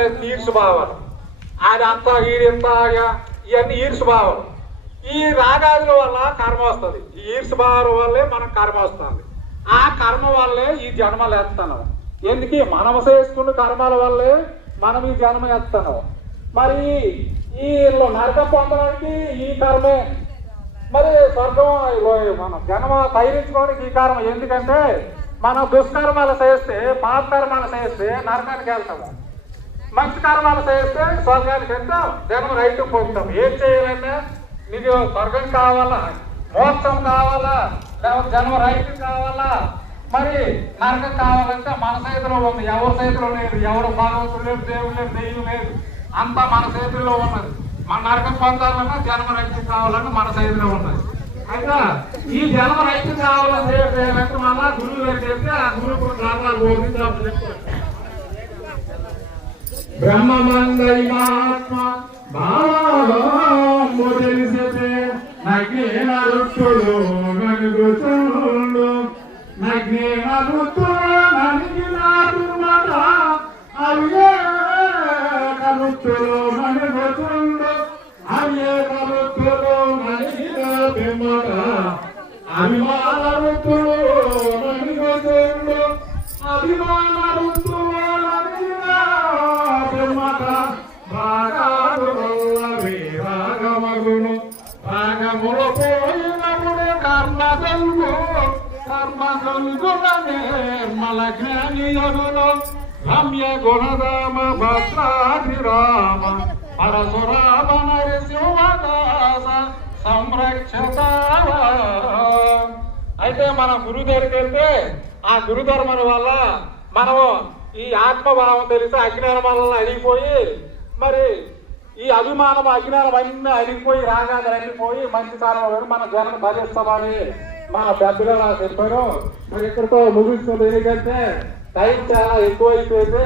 లేదు ఈర్ష భావాలు. అది అంతా ఈడింత ఇవన్నీ ఈర్ష భావాలు. ఈ రాగాదుల వల్ల కర్మ వస్తుంది. ఈ ఈర్ష భావం వల్లే మనకు కర్మ వస్తుంది. ఆ కర్మ వల్లే ఈ జన్మలు ఎత్తాను. ఎందుకు మనం చేసుకున్న కర్మల వల్లే మనం ఈ జన్మ ఎత్తాను. మరి ఈ నరకం పొందడానికి ఈ కర్మే, మరి స్వర్గం మనం జన్మ తైరించుకోవడానికి ఈ కర్మ. ఎందుకంటే మనం దుష్కర్మాలు చేస్తే, పాప కర్మాలు చేస్తే నరకానికి వెళ్తాము, మంచి కర్మాలు చేస్తే స్వర్గానికి వెళ్తాం, జన్మ రైతు పొందుతాం. ఏం చేయాలంటే నీకు స్వర్గం కావాలా, మోక్షం కావాలా, లేకపోతే జన్మ రైతు కావాలా, మరి నరకం కావాలంటే మన చేతిలో ఉంది. ఎవరి చేతిలో లేదు. ఎవరు భగవంతుడు లేదు, దేవుడు లేదు, దెయ్యం లేదు. అంతా మన చేతిలో ఉన్నది. మన నరకం పొందాలన్నా జన్మ రైతు కావాలన్నా మన చేతిలో ఉన్నది. అయితే ఈ జన్మ రైతు కావాలని చేయాలంటే మళ్ళా గురువు గారు చెప్తే ఆ గురువు గ్రంథాలు బోధించాలని చెప్తారు. బ్రహ్మమందైమాత్మ భావము తెలిసితే నగ్నేన రుట్టుడు నలుగుచుండు, నగ్నేన రుట్టుడు నలిగినాదుమాట అయ్యే కలుట్టులో నలుగుచుండు, అయ్యే కలుట్టులో నలిగిన పిమ్మట అభిమాన రుట్టుడు నలుగుచుండు, అభిమాన రుట్టులో నలిగిన పిమ్మట భాగాలు విరాగమగును. భాగములు పోయినప్పుడు కర్మ కర్మ నిర్మల జ్ఞానియగును. రమ్య గుణరామ భద్రాధిరామ పరశురామ నరసింహదాస సంరక్షత. అయితే మన గురువు దగ్గరికి వెళ్తే ఆ గురుధర్మం వల్ల మనము ఈ ఆత్మభావం తెలిసి అజ్ఞానం వల్ల అడిగిపోయి, మరి ఈ అభిమానం అజ్ఞానం అన్నీ అడిగిపోయి రాగాలు అడిగిపోయి మంచి కాలం మన జన్మ భరిస్తామని మన పెద్దలు నాకు చెప్పారు. మరి ఇక్కడితో ముగిస్తుంది. ఎందుకంటే టైం చాలా ఎక్కువ అయిపోయింది.